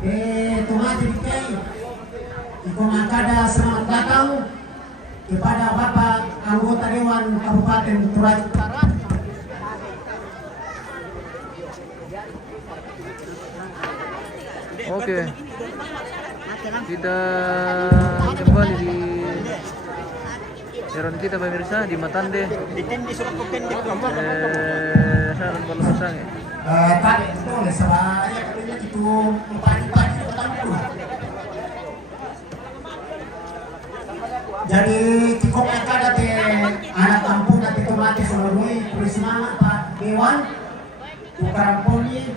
Tumati Dikay, Ikumangkada selamat datang kepada Bapak Anggota Dewan Kabupaten Toraja Utara. Oke, kita kembali di siaran kita pemirsa di Matande. Saran baru pasang ya. Tadi itu saya katanya itu pagi-pagi petang. Jadi kikok ada teh anak kampung nanti Tumati Solorui Prisma Pak Dewan Tukaramponi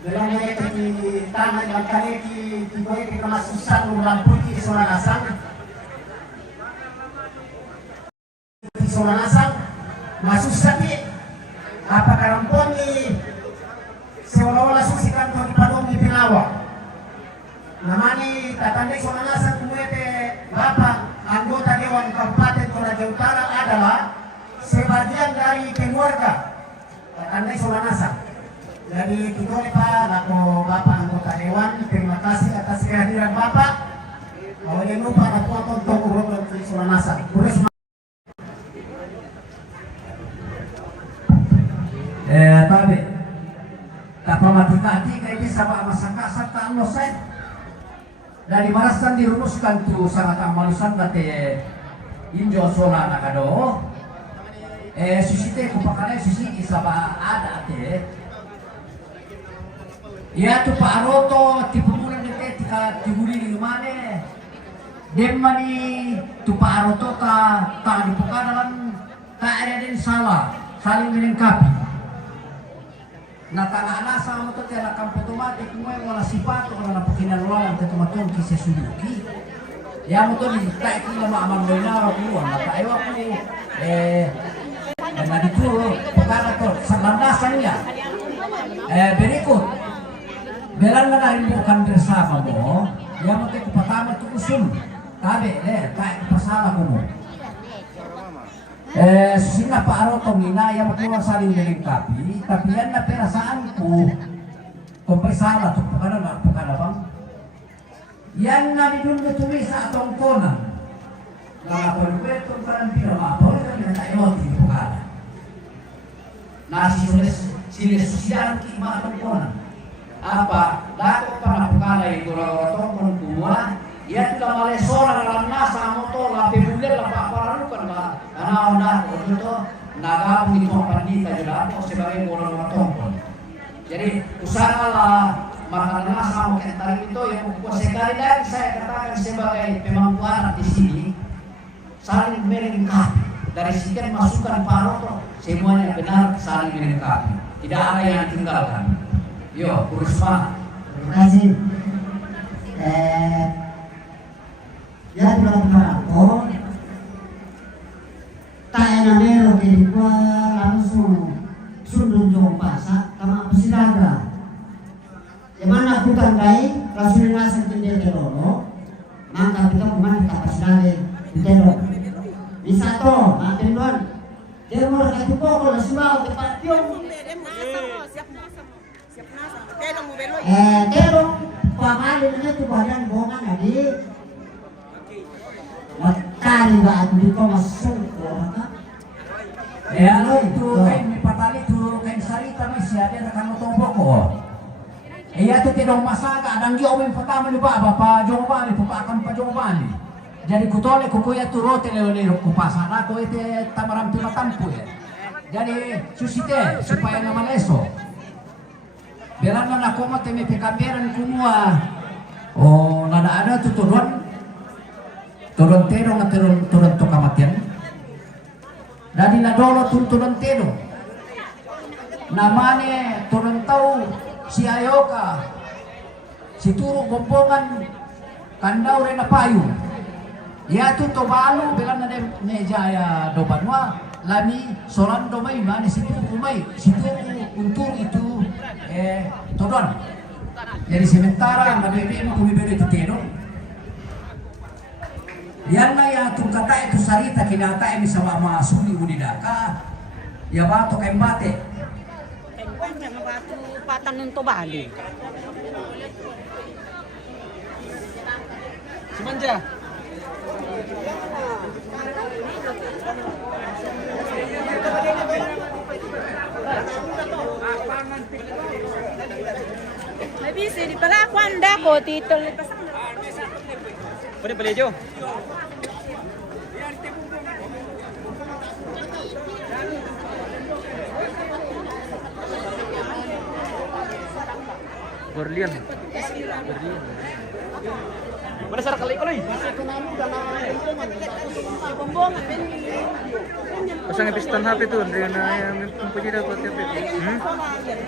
Belanya di tanah yang kali di koi di kemas susah melampuki di Solanasang di Solanasang masuk sapi apa karamponi seolah-olah susi kantor di Padong di Pinawa namanya tatandai Solanasang kumete Bapak anggota Dewan Kabupaten Toraja Utara adalah sebagian dari keluarga tatandai Solanasang. Jadi kita Pak, laku Bapak anggota Dewan, terima kasih atas kehadiran Bapak. Kalau yang lupa aku untuk urut di Solanasang. Tapi tak mati kayak sama masyarakat tak selesai. Dari marasan dirumuskan tuh sangat amalusan kate injo Solana kado. Susite kupakane susi isaba ada te. Ya tu Pak Aroto tipe mulai deket tika tibuli di mana demani tu Pak Aroto ta di dalam tak ada yang salah saling melengkapi. Nah tanah sama tu tiada kampung otomatis kumai wala sifat wala napukinan wala kita matong kisah suduki. Ya motor di tak kira aman benar keluar mata ayo aku dan lagi tu perkara tu landasan ya berikut. Belan na rimbukan bersama mo, yang mau pertama itu usul, tabe kayak pasala ko mo. Sina Pak Aroto ngina yang mau saling melengkapi, tapi yan na perasaan ko, kung pasala to bukan bang, yan na didun tumis sa atong konan. Nakapon ko parang pinamapol kami na tayo di bukan. Nasi sinesosial ki atong konan. Apa laku para bukalai goro-goro pun kumua ya kita malai sora dalam nasa motor la pebuler la pakaralu kan ba karena onda itu naga punya pandita juga atau sebagai goro-goro jadi usahalah makan nasa mau kentar itu yang sekali lagi saya katakan sebagai pemangkuan di sini saling melengkapi dari sekian masukan Paroto semuanya benar saling melengkapi tidak ada yang tinggalkan. Yo, Kurusma. Terima kasih. Ya benar-benar aku tak enak mero jadi gua langsung sundun jong pasak sama pesidaga. Yang mana aku tandai langsung ngasih tindel dulu, maka kita kemana kita pesidaga tindel. Bisa toh, makin don. Dia mau kasih pokok nasi bau tempat tiung. Terong pamalin na ito bayan bongan adi magkali ba at dito masungko ano itu kain may patali itu kain sarita may siya dia nakan motombo ko iya itu tidong masaga adang giowin pertama ni baba pa jomani pupakan pa jomani jadi kutole kukuya turote leonero kupasana ko ite tamaram timatampu ya jadi susite supaya naman eso Belan na ako mo temi pekameran kumua. Oh, nada ada tu turun tero na turun to kamatian. Dadi na dolo turun tero. Namane turun tau si Ayoka. Si turu bombongan kandau re na payu. Ya tu to balu belan na ne jaya dobanwa lami sorando mai mane situ umai situ untung itu todon. Jadi sementara mabebe mo kumibere itu teno. Yan na ya tu kata itu sarita kinata ini sama masuli unidaka. Ya bato kay mate. Kay batu patang nung to bali. Sumanja. Habis di pala ako anda ko titol pasang. Pwede pala Jo. Berlian. Mana sarap kali kali? Pasang piston HP tuh, dia na yang mempunyai dapat HP.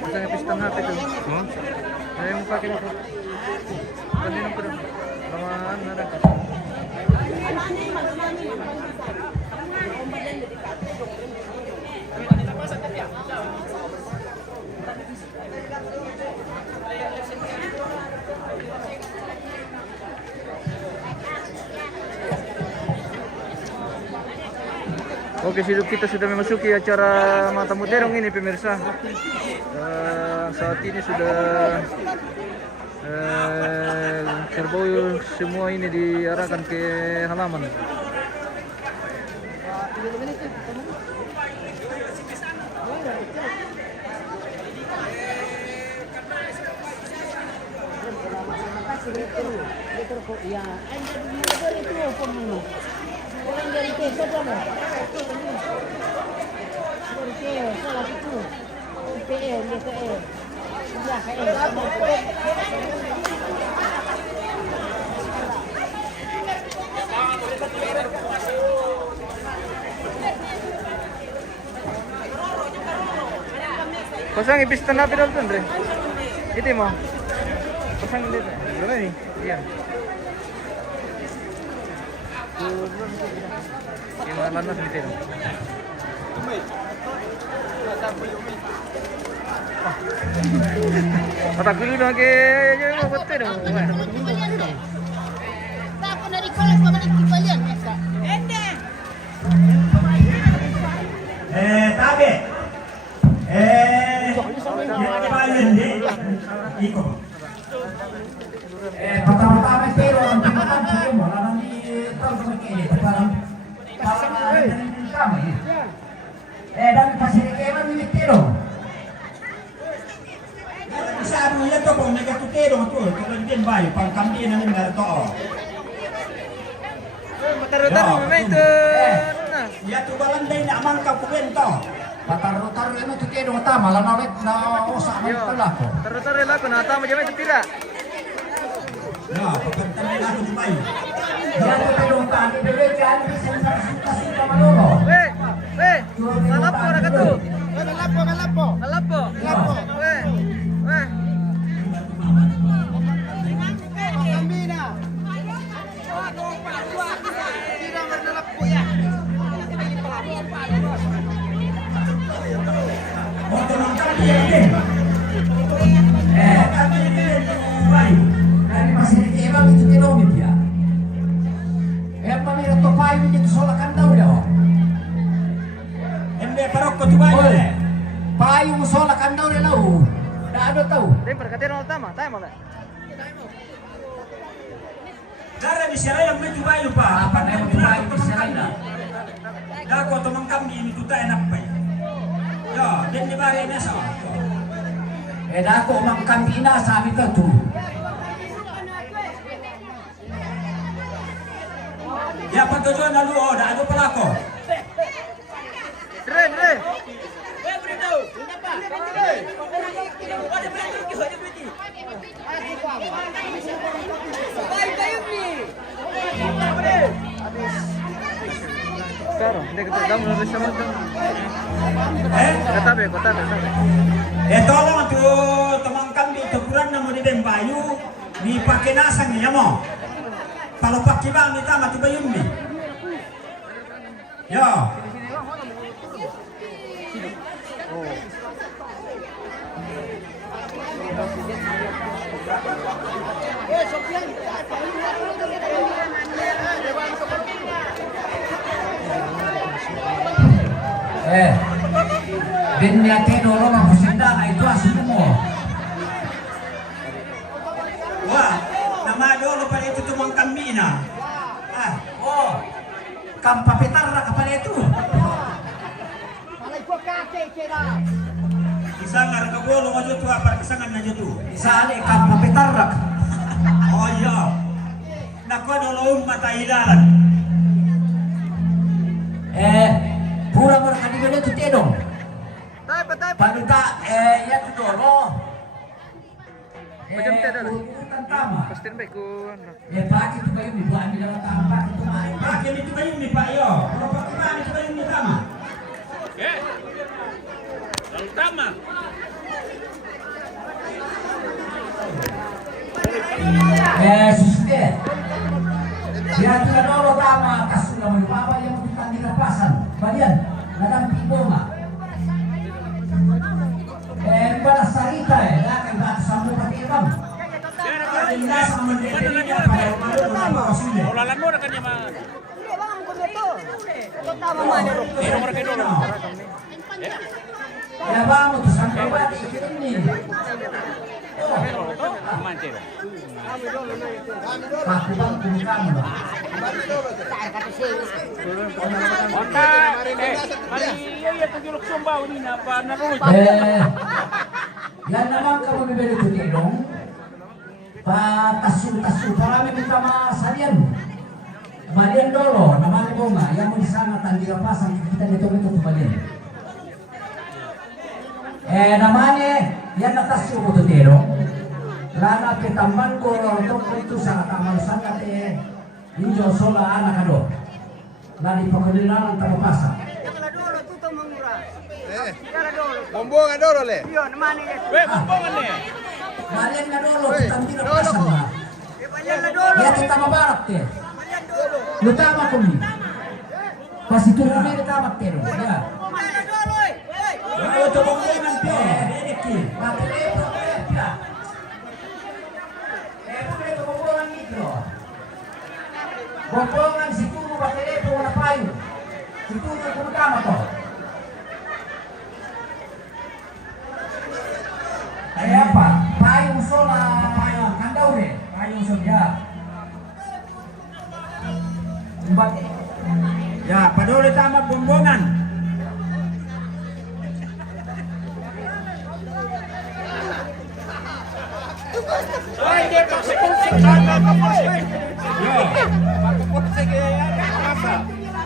Pasang piston HP tuh. Saya mau pakai itu. Kanina ko. Lawan na rin. Oke, kita sudah memasuki acara Mata Muterong ini pemirsa. Saat ini sudah kerbau semua ini diarahkan ke halaman. Pasang piston napi dulu Andre. Itu mau. Pasang dulu. Berapa ini? Iya. Gimana lanas gitu. Mata dulu lagi mau betul dong. Tapos na Nicolas pabalik-balian esa. Ende. Tabi. Iko. Pertama-tama pero ang pinakaman mo na ni tawag ko kini parang kami. Dan pasirikeman ni pero. Sabi mo yan to kung nagatutero to, kung din ba yung pangkampi na nila to. Taruh-taruh memang itu. Ya tu balanday na amang ka kuwento. Taruh-taruh ano tutero tama lang na usa man pala ko. Taruh-taruh lah kena tahu macam itu tidak. Ya, pagkantami na ito ba yun? Ya, tutero tani, bebe dyan, kasi kamalolo. Malapo na ka to. Malapo. Malapo. Kambina. Tidak bernalapo ya. Waktu mengkampi yan din. Kami din bayo. Dari masih ibang itu tinongit ya. Pamira to payo dito solakan daw daw. Hindi parok ko tubayo eh. Payo mo solakan daw daw. Daado tahu. Dia perkataan utama, tayo mo. Cara di Serai yang itu bayu pak. Apa yang bayu di Serai dah? Dako teman kami ini tuh tak enak pak. Ya, dan di bare nasa. Dako mang kami ina sabi ka tu. Ya pagkajuan lalu oh, dah ada pelako. Dre. Sekarang, hindi kita dalam harus sama tu. Katabe. Tolong tu teman kami tukuran namu di Bembayu di pakai nasang ya mo. Kalau pakai bang kita mati bayum ni. Ya. Binyati dulu mah itu asli mo. Wah, Nama dulu pada itu tumang kami na. Ah, Oh, kampapitarra ka pala ito. isangar ka bolo nga jutu apa kisangan na jutu. Isali kampapitarra. Oh iya. Nako dulu mata hidalan. Pura mo na kanina ito tinong. Panuta, yan ito, no? Macam tu dah. Urutan tama. Pastiin ba ko ano? Bakit ito kayo, may buwan nila ang tama, bakit tumahin? Bakit itu kayo ni Pak Yo? Kalau Pak itu kayo ni tama. Tama. Susunod. Yan ito na lolo tama, kaso na may papa yung utang nirapasan. Balian, nadampi bunga. Pada sarita lakay ba sa mga katirang? Indah sama dia pada malu nama sini. Ulalan mo na kanya ma. Pero mo kayo dolo. Ya vamos, tu sampai bati ini. Mantero. Aku bang kumikam ba? Onta. Mali iya tugilok sumbaw ni na pa narulo. Yan naman kamu bibili ito tinong. Tasu, parami kita masalian. Balian dolo, naman ko nga, yan mo isang at ang dirapasang kita nito balian. Naman yan natasu ko ito tinong. Lana kitamban ko ito sa kamalusan natin. Injo sola anak ado. Lani pagkalilan ang tapapasa. Bombongan dulu le. Bumbongan ni. Balian nga dolo, kitang dirapasa ba? Ya kita mabarak te. Lutama ko ni. Pasi turun ni tamat te. Ya. Kalau coba dengan dia, ini Bakit ya? Bombongan mikro. Bombongan siguro ba telepono na payo. Siguro kung tama to. Kaya apa? Payung sola, payung kandaw rin. Payung sola. Bakit? ya padahal tamat bombongan. Ay, di pa si Punsik sana ka po.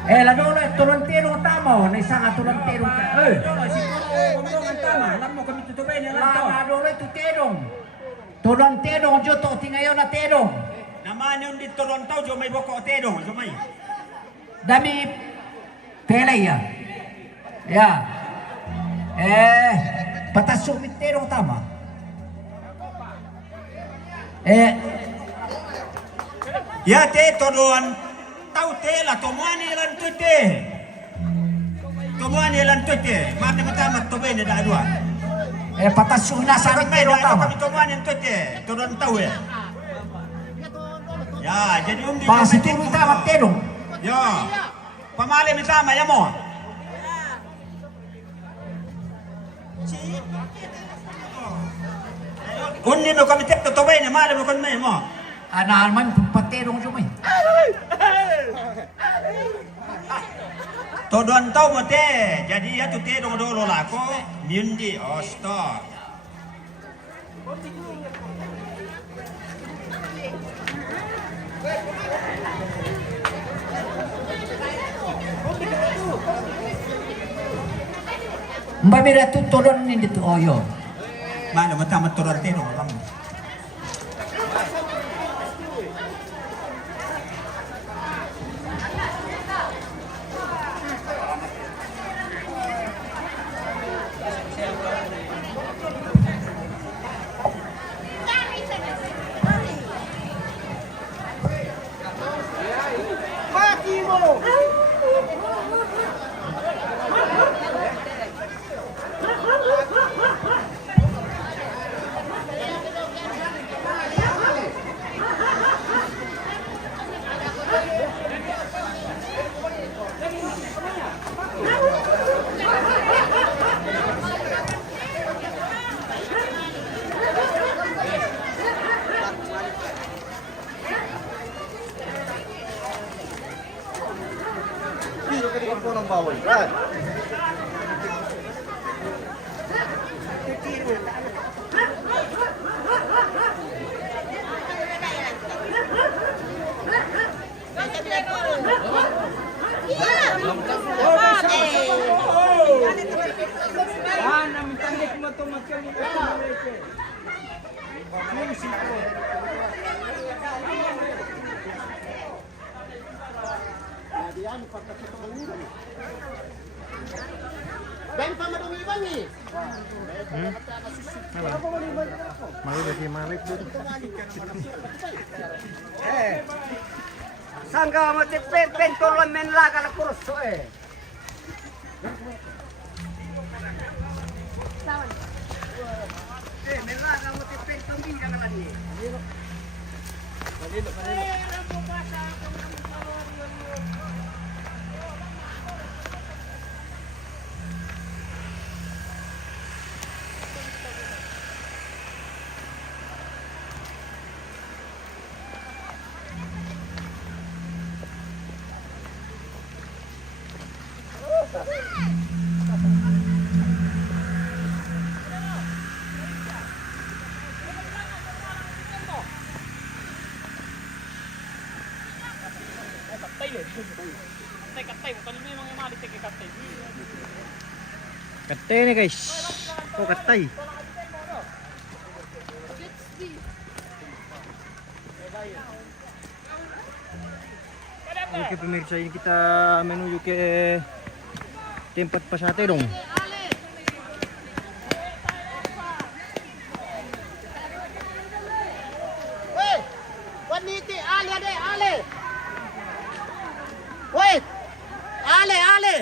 Ladolo, tulantero tama. Naisang tulantero ka. Bombongan tama. Alam mo kami tutubay niya lang to. Ladolo, ito terong. Tulantero, juto, tingayo na terong. Naman yung dito ron tao, jo may boko otero, jo may. Dami pelay ya. Ya. Patas sumit terong tama. Ya te todoan tau tela tomuani lan tute. Tomuani lan tute. Mana matamat to bene da dua. Patas sumit na sa terong tama. Kami tomuani tute. Todoan tau ya. Ya, jadi di Pasi terong tama terong. Ya. Pamali mi tama ya mo. Unni mo kami tek to bene mali mo kon may mo. Anahan man paterong jumay. Todoan tau mo te. Jadi ya tu te dong dolo lah ko. Niundi osto. Mbak mira tu tolon ni dito oyo. Mana matamat todoan te dong lang. 10 bawal. Brad. Malik si Malik dun. Sangka mati pentolan men la kala kurso men la kala mati pentong binga kala ni. Katay ni guys. Oh, katay. Oke pemirsa, ini kita menuju ke tempat pasate dong. Weh, waniti ale ade ale. Weh, ale ale.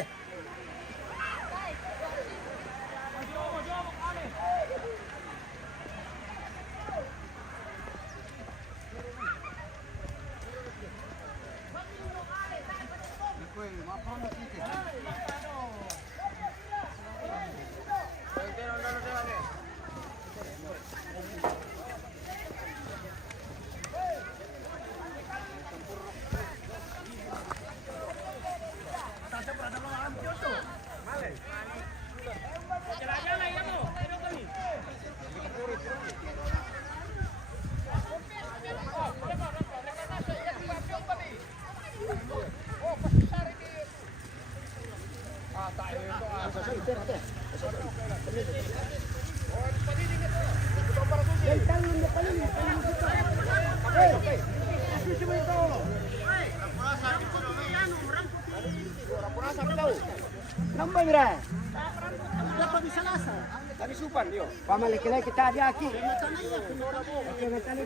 Nambah mira. Dapat bisa lasa. Kami supan dia. Pamalik kita ada aki. Oke, macam ni.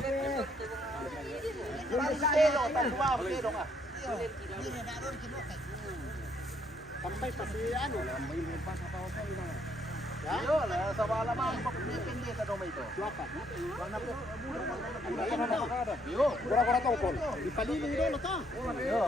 Sampai pasti anu. Ya, lah sabala mah pindi sa doma ito. Siapa? Warna ko. Yo, gura-gura tongkol. Dipalili dulu to. Yo.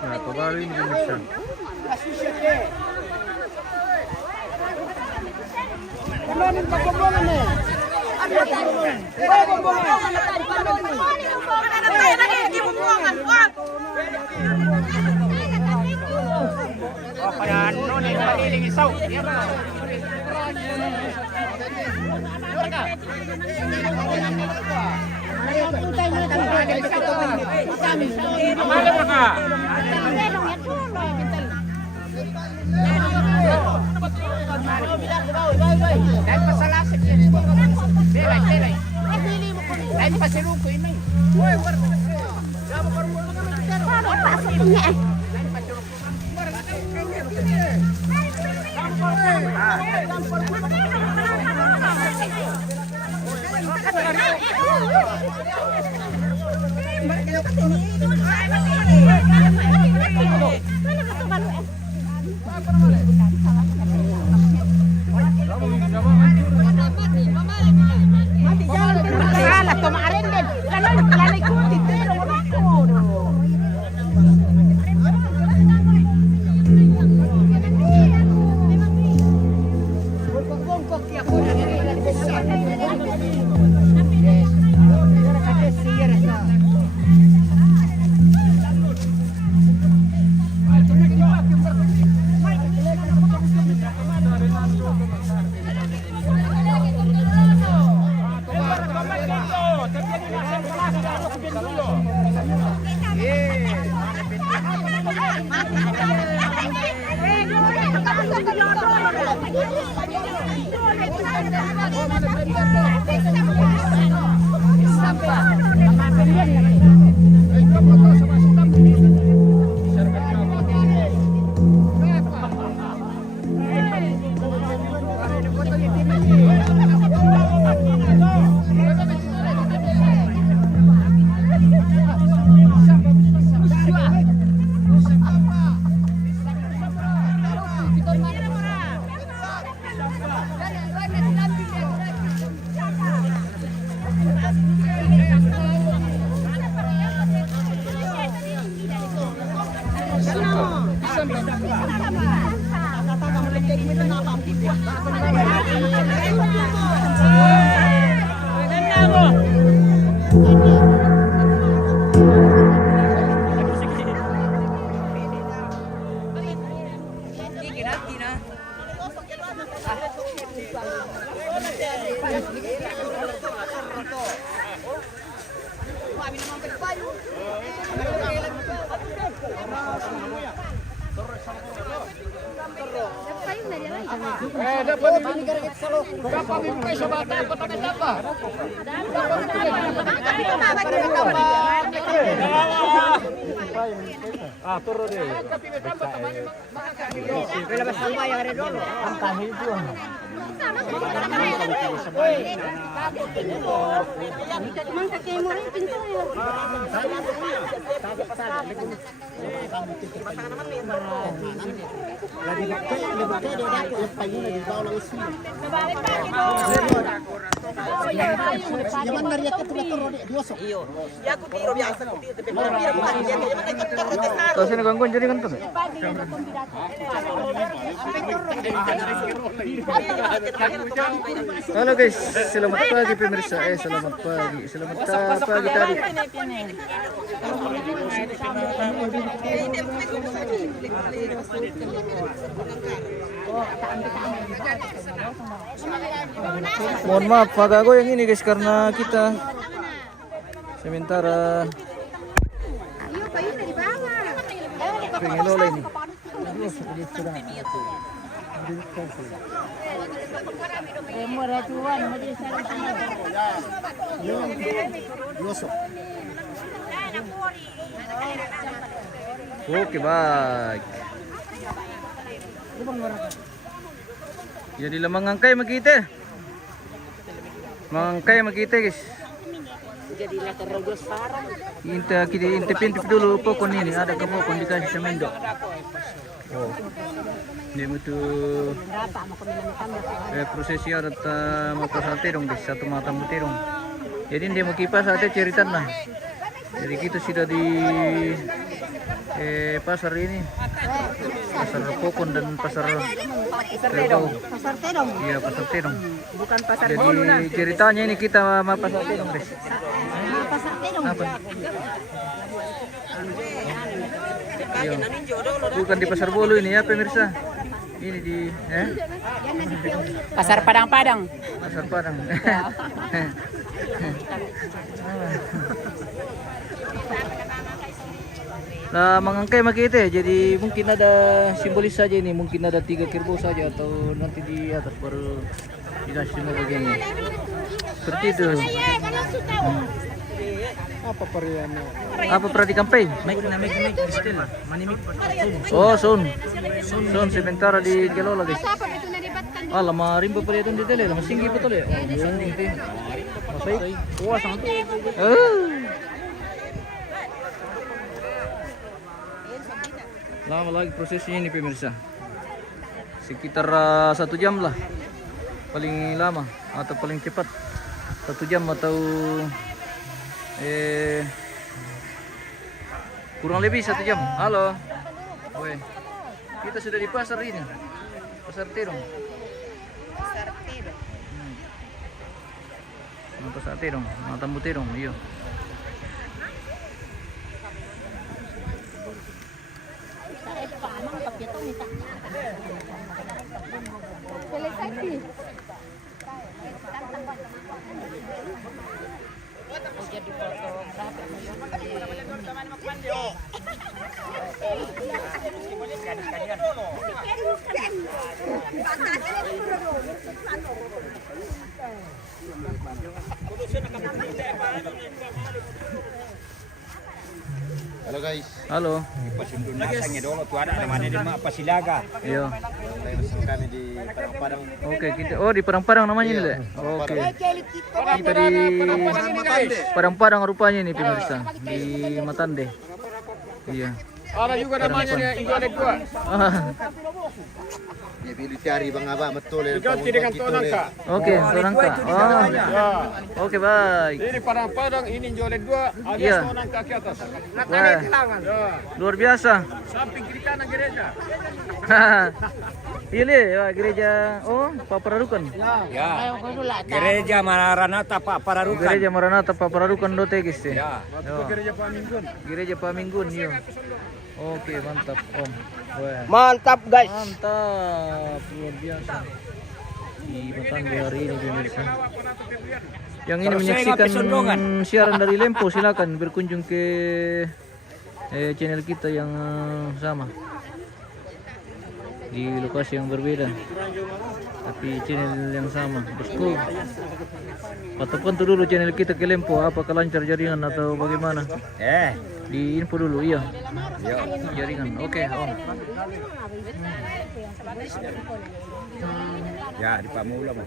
Nah, kembali Indonesia. Kumanin pa kumbongan eh. Ano ba kumbongan? Oh, kumbongan. Kaya ano na yung maliling isaw. Amala mo ka. Dahil masalasip yan. Delay. Dahil pasiruko yun eh. Pasok niya eh. Tahu sini gangguan jadi kan tuh. Halo guys, selamat pagi pemirsa. Selamat pagi tadi. Mohon maaf agak goyang ini guys karena kita sementara pengen lola ini. Oke baik. Jadi mangangkay makita. Mangangkay makita guys. Kita intip dulu pokok ini ada ke pokok dikasih semendo. Oh. Ini butuh prosesi ada mata terong guys, satu mata terong. Jadi dia mau kipas ada cerita nah. Jadi kita sudah di pasar ini, pasar Pokon dan pasar Terong. Pasar Terong. Iya pasar Terong. Bukan pasar Jadi Bolu nah. ceritanya ini kita mau pasar Terong guys. Pasar Terong. Apa? Iya. Bukan di pasar Bolu ini ya pemirsa. Ini di Pasar Padang-Padang. Pasar Padang. Nah, mangangkay makita jadi mungkin ada simbolis saja ini, mungkin ada 3 kerbau saja atau nanti di atas baru dikasih semua begini. Seperti itu. Apa periannya? Apa peradi kampai? Oh, son sementara di Jalola guys. Ah, lama rimba pa dito dito lama singgi pa tole. Masay. Wah, sangat. Lama lagi prosesnya ini pemirsa. Sekitar 1 jam lah. Paling lama atau paling cepat 1 jam atau kurang lebih 1 jam. Halo. Woi. Kita sudah di pasar ini. Pasar Terong. Pasar Terong. Pasar Terong, Tambu Terong, iya. Halo guys. Halo. Pasangnya dulu tuh ada namanya di Pasilaga. Iya. Kami di Padang. Oke, kita di Padang-Padang namanya ini, Le. Oke. Kita di Padang-Padang rupanya ini pemirsa, di Matande. Iya. Ada juga namanya nih Injolet 2. Ya pilih cari Bang Abah betul ya. Diganti dengan Tonangka. Oke, Tonangka. Oh. Ya. Oke, baik. Ini Padang-Padang, ini Injolet 2, alias Iya. Tonangka ke atas. Wah, Ya. luar biasa. Samping kiri kanan gereja. Pilih wah, gereja Pak Pararukan. Ya. Gereja Maranatha Pak Pararukan. Gereja Maranatha Pak Pararukan Dotegis ya. Ya. Oh. Gereja Paminggun. Gereja Paminggun yo. Oke, mantap Om. Wah. Mantap guys. Mantap, luar biasa. Di Batangga hari ini pemirsa. Yang ini menyaksikan siaran dari Lempo, silakan berkunjung ke channel kita yang sama di lokasi yang berbeda, tapi channel yang sama. Bosku, patapkan tuh dulu channel kita ke Lempo, apakah lancar jaringan atau bagaimana? Di info dulu, iya. Jaringan, oke Om. Ya, di Pamula Bang.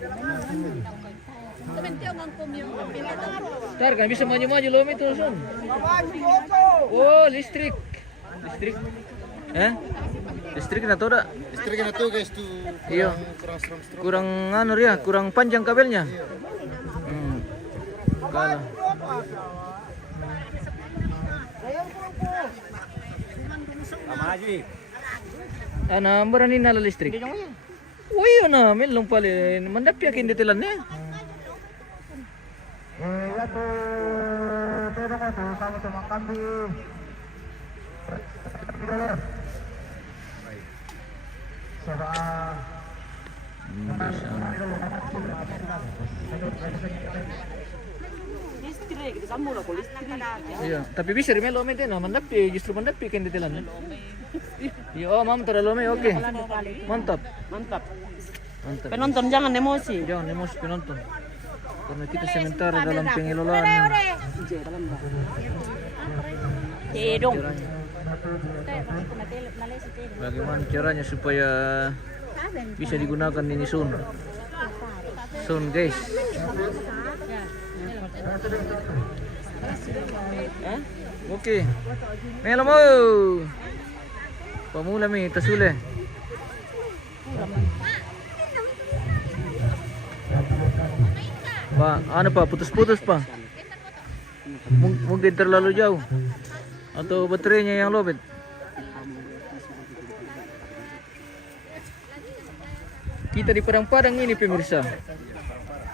Ntar kan bisa maju-maju loh itu Sun. Oh, listrik. Listrik na to da. Listrik na to guys tuh. Iya. Kurang anu ya, kurang panjang kabelnya. Kalah. Ana berani nala listrik. Wih, na melong pala mandap yakin detalan niya. Iya, tapi bisa rin lome din, mandapi, justru mandapi kan detalan. Iya, oh ma'am, tara lome, oke. Mantap. Penonton jangan emosi. Jangan emosi penonton. Karena kita sementara dalam pengelolaan. Dong. Bagaimana caranya supaya bisa digunakan ini Sun guys. Oke. Melo mo. Pamula mi tasule. Ano pa, putus-putus pa. Mungkin terlalu jauh. Atau baterainya yang lobet. Kita di Padang-Padang ini pemirsa.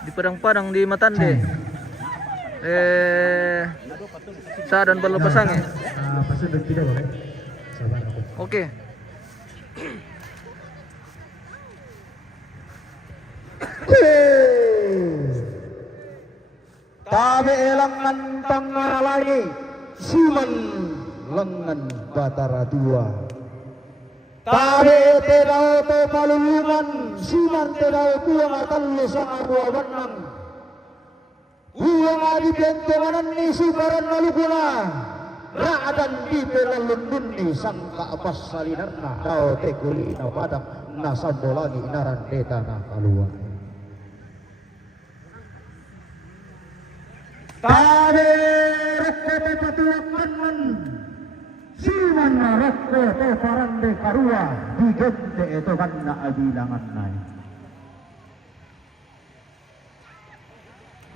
Di Padang-Padang di Matande. Sa dan Balapasang ya. Oke. Tabe elangan pangalani siman lengan Batara dua. Tabe tedau te palungan siman tedau buang atalu sang abua wenang. Buang adi bentonganan ni sukaran malukuna. Raadan di pelalundun ni sangka apas salinarna. Dau te kulina padang nasambolani inaran detana kaluan. Tabe rokko te patulakan siman rokko te parande karua digente itu kanna abilangan nai.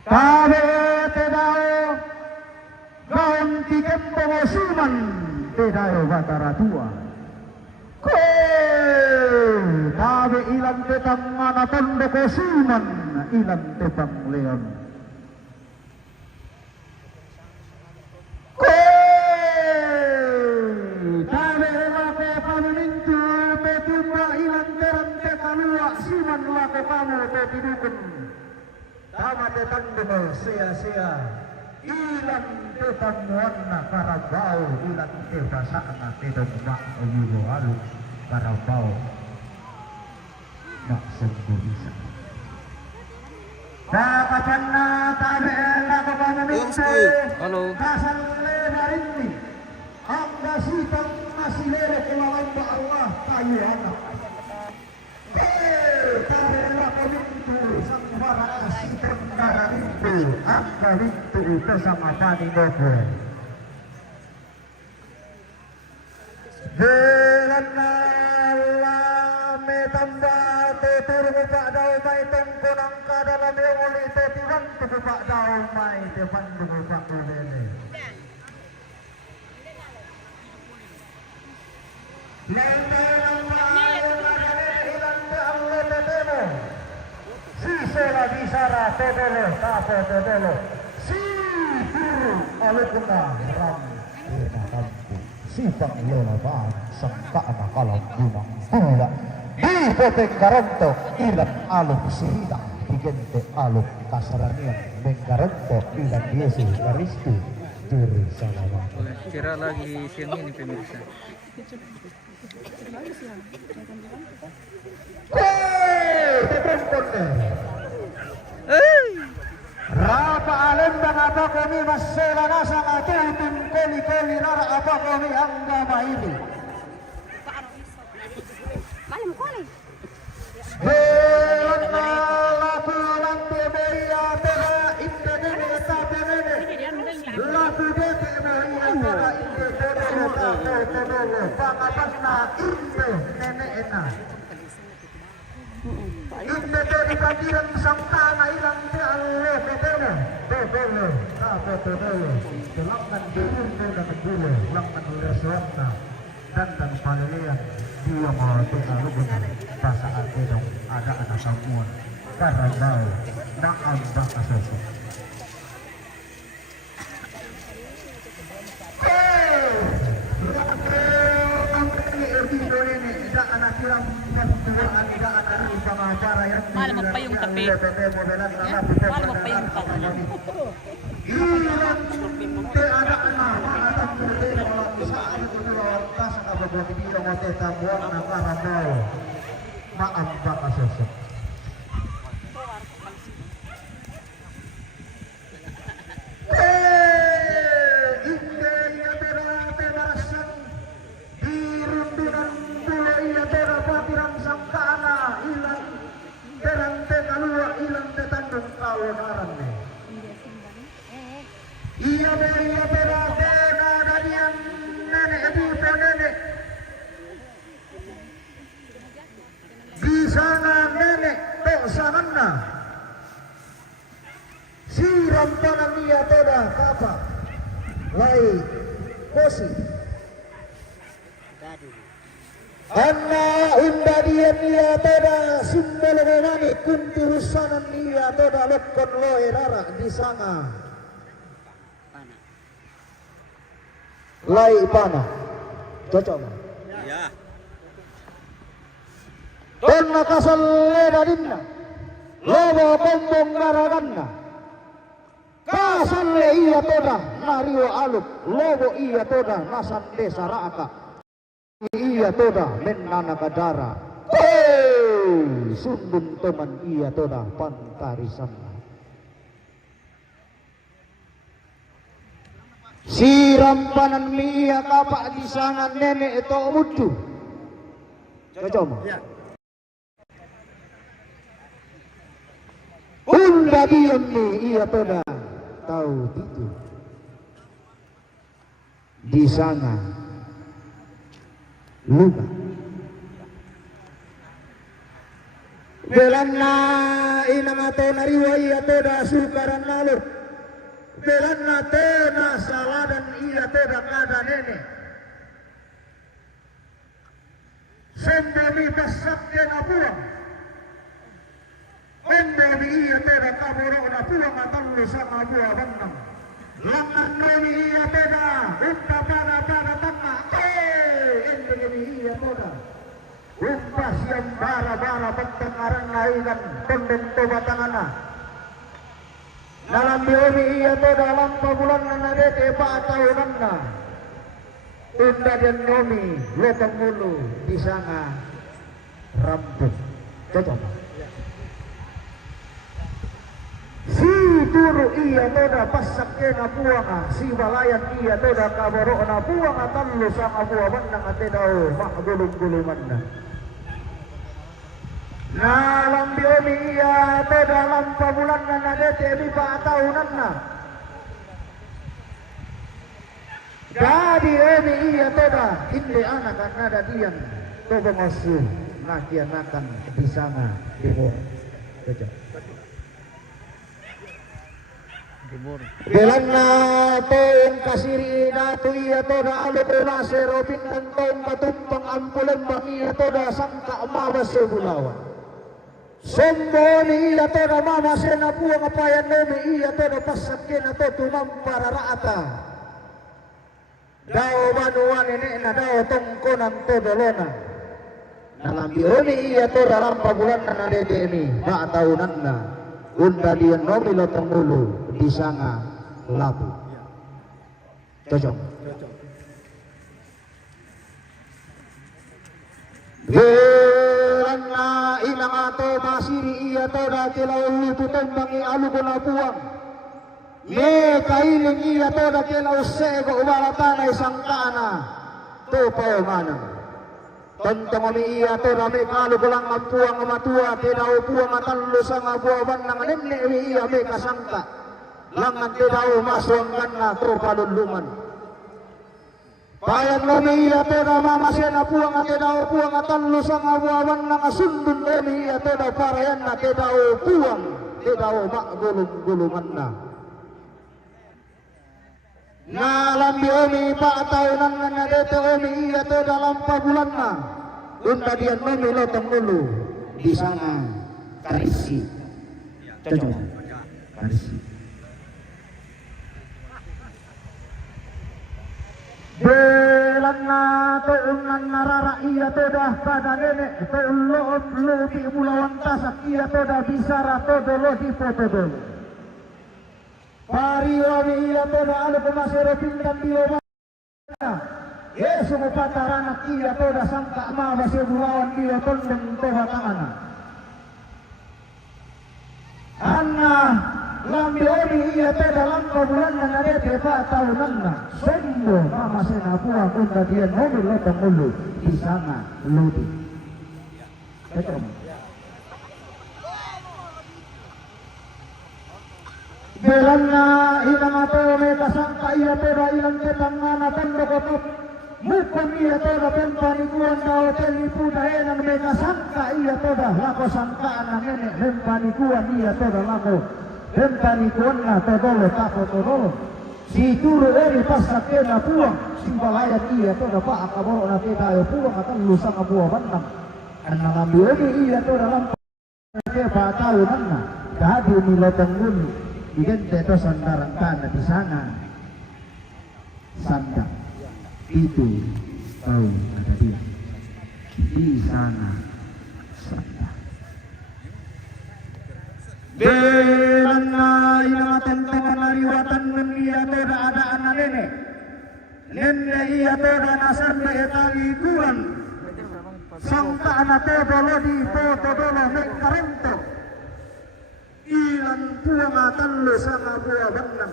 Tabe te dao gaun tikempo siman te dao Batara tua. Tabe ilang te tangana tondo ko siman ilang te pang leon. Tama te tando sia-sia ilang te tamuanna karabao ilang te basana te dogma uyugo alu karabao nak sembisa dapatanna tabe la kapaminto Halo. kasal lebarini anda sitang nasilere kelalamba Allah tayo anak Angka itu sama tani dobo. Belana lame tambah tetur Pak Daw mai tengkonang kadalam yang oleh tetiwan tu Pak Daw mai depan tu Pak Ulene. Si sela bisara todolo tapo todolo si guru alukuna ram ina kampu si panglola bang sangka kalam gunang pula di poteng karanto ilan aluk sirida digente aluk kasaranian mengkaranto ilan Yesus Karistu juru salawat. Cerah lagi siang ini pemirsa. Rapa alembang apa kami masela nasa ngatutin koli rara apa kami anggama ini. Helana lapu lampu beria tera inda nene tapi nene lapu bete beria tera inda tera pangapasna inda nene ena. Inda teri kadiran sangkana ilang te alle betele betele apa betele telangkan diurno dan gule langkan lesuatna dan palerian dia mau tena lubunan pasangan edong ada anak samuan karena bau naam baka sosok. Malam magpayong tabi. Malam magpayong tabi. Maaf baka sosok. Iya berada dadian nenek ibu nenek di sana nenek tok sanana si rampanan dia toda kapa lai kosi anna unda dia toda simbol nani kunturusanan dia toda lekon loe rara di sana lai panah cocok ya tonna kasalle dadinna lobo kombong naraganna kasalle iya toda nario aluk lobo iya toda nasan desa raaka iya toda mennana kadara sundun teman iya toda pantarisanna si rampanan mia kapak di sana nenek itu mudu cocok ya. Unda diam nih iya toda tahu itu di sana luka belana inamate nariwa iya toda sukaran nalur belana tena saladan iya toda kada nene sendemi tasakya na puang endemi iya toda kaburo na puang atallo sa kabua bandang langan nemi iya toda unta pada tanah endemi iya toda umpas yang bara-bara bentang arang naikan pendento batangana dalam bumi iya to dalam bulan na dete pa tahunan na unda dan nomi letang mulu di sana rambut cocok si turu iya to da pasak na buanga si balayan iya to da kaboro na buanga tallo sama buah bandang ate daw makgulung-guluman na dalam bumi iya to dalam bulan na dete di pa tahunan na Dadi ini iya toda hindi anak nada dian toba masu nakianakan di sana timur. Belan na toong kasiri datu iya toda alukula serobin dan toong katumpang ampulan bang iya toda sangka mawas sebulawan. Somboni iya toda mama sena buang apayan nomi iya toda pasakin atau tumampara raata. Dao manuan ini na dao tongkonan todolona. Nalambi oni iya toda rampa bulan na nadede ini ba tahunan na. Unda dia nomi lotong mulu di sana labu. Cocok. Gelana inang ato masiri iya toda kilau lutu tembangi alu guna buang. Me kailing iya toda kilau sego ubalatanay sangkana. Tupao manang. Tentang kami iya toda me kalu gulang ampuang amatua tidak upuang atallu sang abuawan nang nenne iya me kasangka. Langan tidak masukkan na to paluluman. Bayan kami iya toda mamasena puang tidak upuang atallu sang abuawan nang sundun kami iya toda parayan na tidak upuang tidak mak gulung-gulungan na. Nalambi omi pa tahunan na dete omi iya to dalam pabulan na. Unda dian omi lotong dulu di sana karisi. Cocok. Karisi. Belan na to unan narara iya to dah pada nenek to loob lupi mulawan tasak iya to dah bisara to dolo di foto dolo. Pariwami iya toda alu pemasero pindan dioma. Yesu mupataranak iya toda sangka mama sebulawan dia tondeng toha tangana. Anna lambi oni iya toda lampa bulan na narete pa tahunan na. Sembo mama sena puang unda dia mobil lotong ulu di sana ludi. Betul. Belanna ilang ato may kasangka iya toda ilang ketangana tando kotop mukon iya toda pempanikuan na hotel ni Pudahe nang may kasangka iya toda lako sangkaan na nene pempanikuan iya toda lako pempanikuan na todolo tako todolo si turo eri pasak kena puang si balayan iya toda pa akaboro na tayo puang akan lusang abuwa bandang ang nalambi iya toda lampa na patawunan na kahadi nilotong muli Igente to sandarang kana di sana sandang itu tahu ada dia di sana sandang. Belan na inangatan tangan nariwatan iya toda ada anak nenek nenne iya toda nasanda etali kuan sangka anak toda lodi foto dola mekarento ilan puang atallu sama buah bandang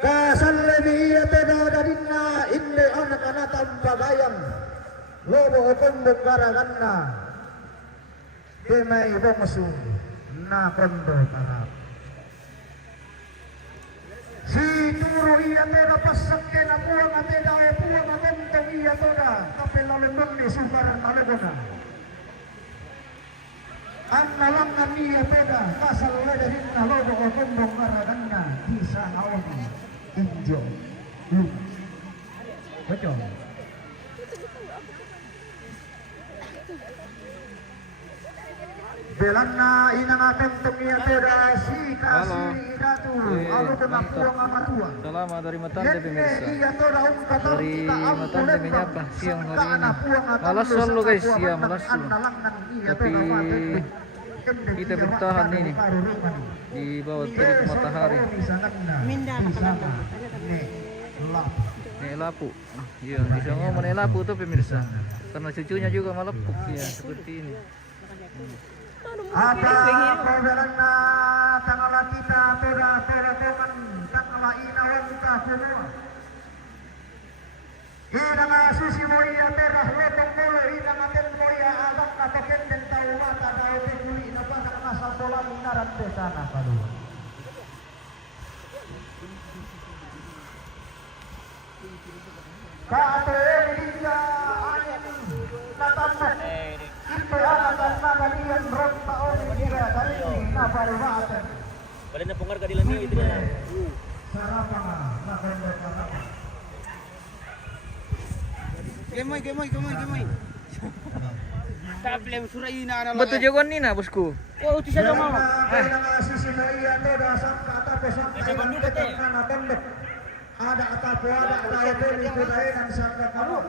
kasal lebih iya teda dadinna ille anak-anak tanpa bayang lobo kondok garaganna kemai bongsu na kondo karab si turu iya teda pasak kena puang ateda puang atentong iya teda kapelalan ni sukaran alagona Annalangan niya peda kasal wala rin na lobo ko kumbong maraganna di sa awami injo betul belan na inangakan tumiya peda si kasiri datu alu kenapuang amatua Selamat dari Matande pemirsa. iya toda Dari Matande menyapa siang hari ini. Malas selalu guys, ya malas. Tapi kita bertahan ini di bawah terik matahari. Nek lapu. Iya, bisa ngomong nek lapu tuh pemirsa. Karena cucunya juga malepuk ya seperti ini. Ada pembelan na tangala kita toda teman tangala inawan kita semua. Ina nga susi mo iya terah lotong mulu ina nga ten mo iya adak na tokenden tau mata daw te muli na pa na sa bola inaran te sana palu. Balik na pungar ka dilan niyo itu na. Gemoy. Problem surai na ala. Betul jagoan ni na bosku. Oh, ti siya mo. Ada atapu ada tayo itu lain ang sangka kamu.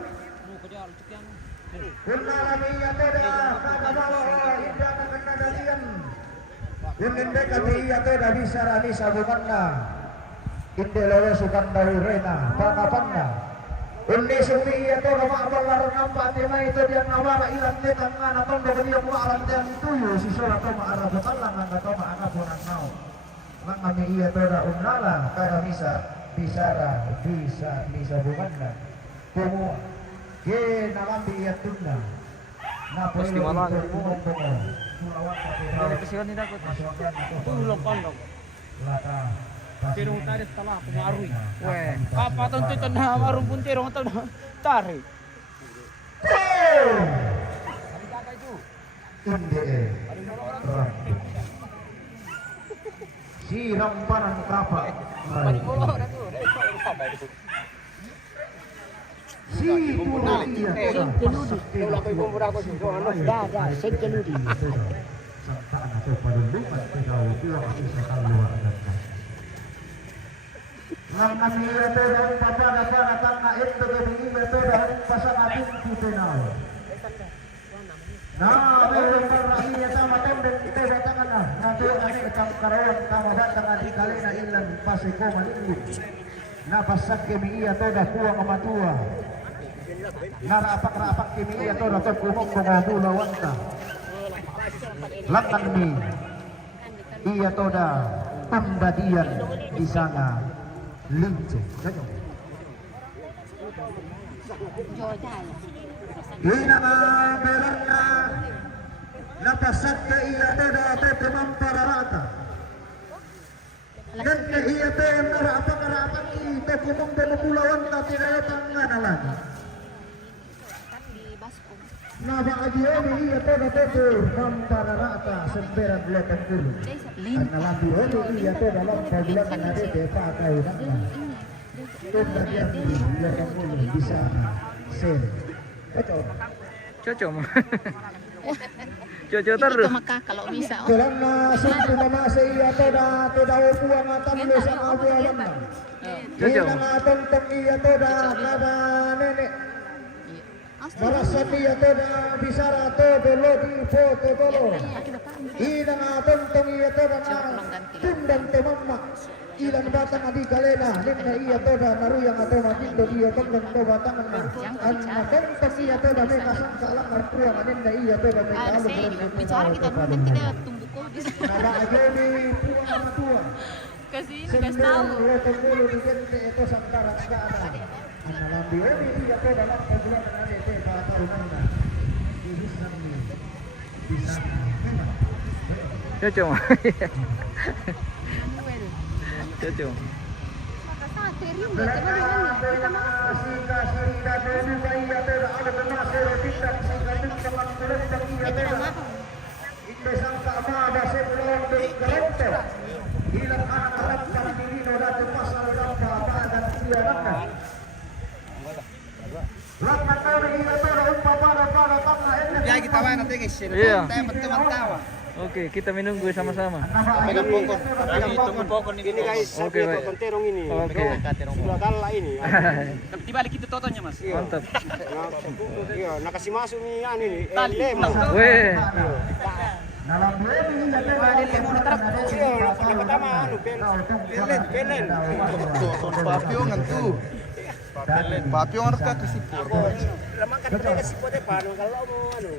Kunna kami yatoda kakabawa indah kena dalian. Kuninde kami yatoda bisa rani sabukanna. Inde lolo sukanda urena panapanna. Unni sumi yatoda ma'abalar nampak tema itu dia ngawara ilan tetang ngana tondo dia ku alam dia itu yo si sura to ma'arabutan lang ang to ma'arabunan nao. Lang kami yatoda unnala kaya bisa bukanna. Kumu ke nalambi yatunda. Na Pasti malang. Dari kesian ni takut. Tulong pondok. Lata. Tirong tarik tala kumarui. Weh. Apa tonton na marung pun tirong tarik. Inde. Sirang parang kapa. Si Purati. Sangkaan atau penundukan tidak bilang bisa keluar dan Lang kami ito dan papada na ito kami ito dan pasamatin tutunaw. Na mayroon na rahiya sa matembek ito batangan na. Nato kasi itang karawang kamabat ang adikali na ilan pasiko malingit. Napasag kami iya to da kuwa kamatua. Narapak-rapak kami iya to da kumong kumabulawan ka. Lang ni iya to da pambadian di sana. Lince, ganyan. Ina nga meron na napasag ka iya to dati pumampararata. Dan ka iya to yung narapak-arapak ito kumong demopulawan na tinayotang nga nalang. Nabaagiyo ni iya to dati pumampararata sa perang lotong kulo. Ang nalambiyo ni iya to dalam pagbilang na dito patay na nga. Ito na yan lotong kulo bisa sel. Cocok. Cocok terus. Itu Mekah kalau bisa. Dalam sumpu nama iya to da to da upuan atan lo sa abualan na. Cocok. Ina nga tontong iya to da kada nenek. Marasat iya to da bisara to dolo di foto dolo. Ina nga tontong iya to da tundang te mamma. Ilang batang adi galena ninna iya to da naruyang ato magindo iya tondang to batangan na. An tontong iya to da may kasangka alang arpuang ninna iya to da may kalong. Bicara kita dulu nanti dia tumbuh kok di sana. Nada ajoni puang matua. Kasih ini kasih tahu. Lotong kulo di gente ito sangkaran sekarang. Ang nalambiyon iya to dalam pagbulan na ito patarunan na. Ihisan ni. Bisa. Cocok. Cocok. Ya kita main nanti guys. Iya. Teman-teman. Oke, kita menunggu sama-sama. Pegang pokok. Ini tunggu pokok ini guys. Oke, baik. Terong ini. Oke. Sudah kalah ini. Di balik itu totonya mas. Mantap. Iya, nakasih masuk nih ini. Weh. Pertama pelen. Papiongan tuh. Papiongan ka kasi puro. Lamang ka tayo kasi po paano kalau mo ano.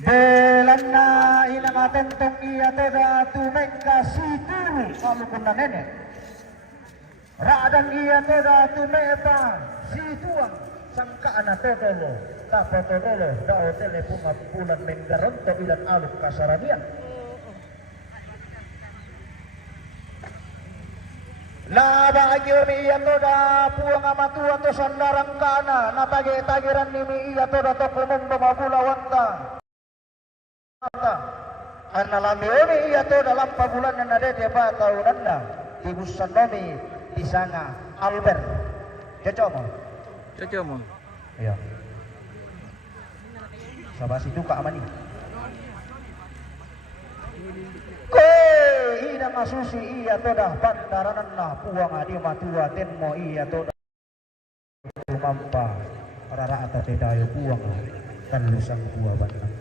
Belan na inangaten tong iya teda tumeng kasitu kalau kuna nenek. Radang iya teda tumepa situang sangkaan na totolo. Tapo totolo dao telepon mapulan menggaronto ilan aluk kasaranian. Na bagi mi iya toda puang amatua to sandarang kana na tagi-tagiran ni mi iya toda to kumong bumabulawanta. Karena lami mi iya toda lampa bulan na nadete pa tahunan na ibusan nomi di sana Albert. Cocok mo? Cocok mo. Iya. Sabasi duka amani. Ina masusi iya toda bandaranan na puang adi matua tenmo iya toda mampa rara ata tedayo puang talusang buah bandang.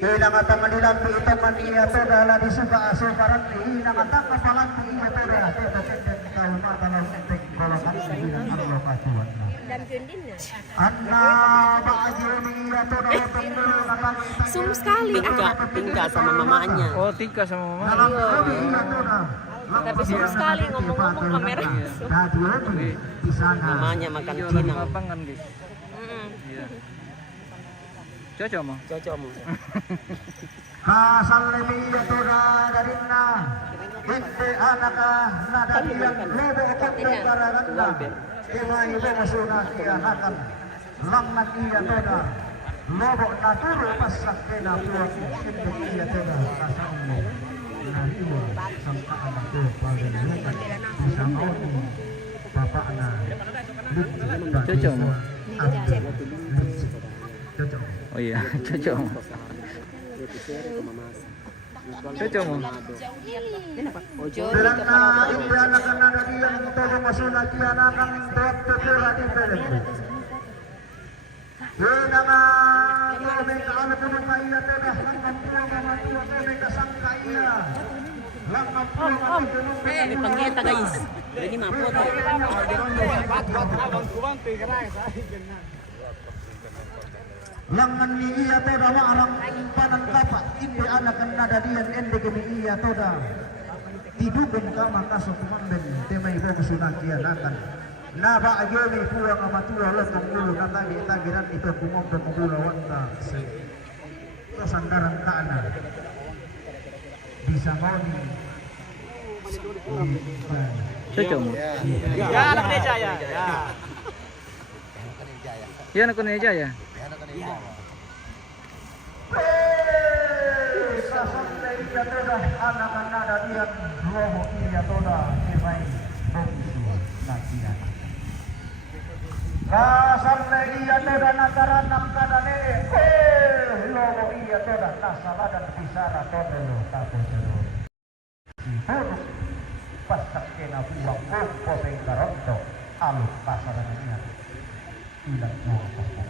Ina ngata mandilampi ito man iya toda la disuka asuparan ina ngata kapalanti iya toda teta teten kau mata la utek kolakan ina Allah katuan. Anna bagi iya toda tendul ngata Sum sekali tinggal sama mamanya. Oh, tingkah sama mama. Tapi sum sekali ngomong-ngomong kamera. Di sana. Mamanya makan Iya, Cina. lapangan guys. Iya. Cocok mo. Cocok mo. Kasal lebi iya toda darinna. Inte anaka na darian lobo okot karaganda. Kima ibo masuna kia nakan. Lamnan iya toda. Lobo naturo pasak kena puak. Inte iya toda kasamu. Nariwa sampai anak tu paling lukat. Bisa mau bapak na. Cocok mo. Cocok. Oh iya, cocok mo. Cocok mo. Berana Indiana karena dia mengetahui masuna kiana kang buat pepera di pelek. Nama mereka anak kaya tedah langkah puang nama tua mereka sangka iya. Langkah puang May pangyeta guys. Lagi mapot. Langan ni iya toda marang panan kapak indi anak kena dadian ende kemi iya toda tidugem kama kaso kumamben temai bogo sunakian akan naba agemi puang amatua lotong dulu katagi tagiran itu kumom dan mula wanta to sandaran kana bisa ngoni Cocok mo. Ya, anak desa ya. Iya, anak ni aja ya. Sasande iya toda anak nada dia lobo iya toda temai bogo nakian Sasande iya toda nakaranam kadane lobo iya toda nasaladan bisara toda lo kapotero buruk pasak kena buang bongko pengkaronto aluk pasaran iya tidak buang bongko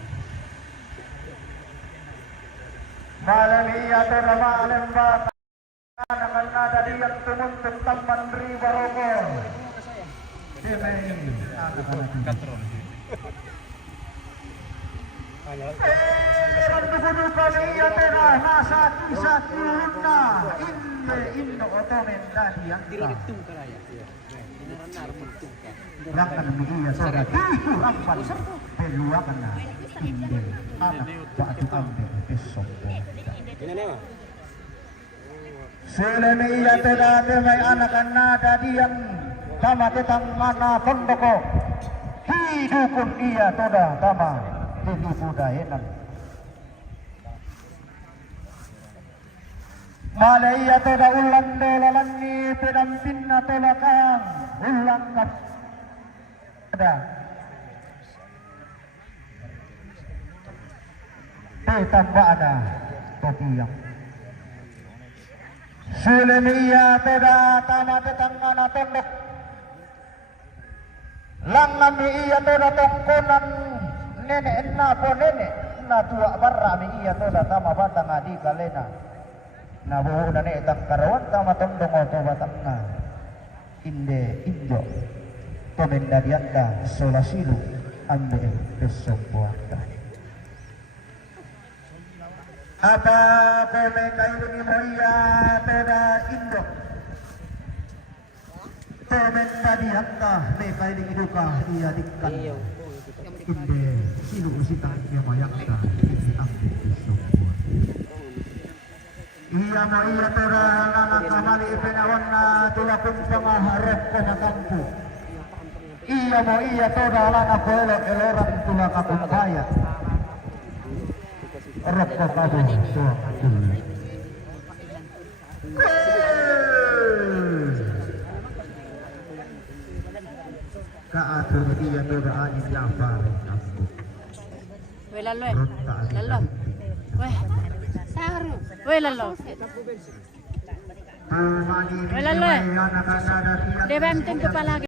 malam iya toda malam bata anak nada dia tumuntun tampan riba rogol demai anak-anak katron Randu kami iya toda nasa kisah kilunna indo otomen dadi yang Langkan iya toda tiku rampan peluakan na inde anak batu ambil besok Seleme iya toda demai anak nada diam tama tetang mana pondoko hidupun iya toda tama hidup budayanan Malaya toda ulang dolalan ni pedampin na toda kang ulang kat ada tambah ada topiang Sulemiya toda tama tetang mana tondok lang nami iya toda tongkonan nenek na po nenek na tua barra mi iya toda tama batang adi kalena na buho na ne itang karawan tama tondong o to batang na inde indo tomenda dianda solasilu ambe besok buata apa kome kailungi moya toda indo tomenda dianda me kailungi duka iya dikkan inde silu usitang iya mayakta indi ambe besok buata Iya mo iya tora anak kamali penawan na tulakun pangaharap ko na kampo. Iya mo iya tora anak ko eloran tulakun kaya. Arap ko kabo tuwa. Kaatur iya tora anin Jafar kampo. Weh lalo eh. Lalo. Weh. Saru. Weh lalo. Weh lalo eh. Dia banting kepala.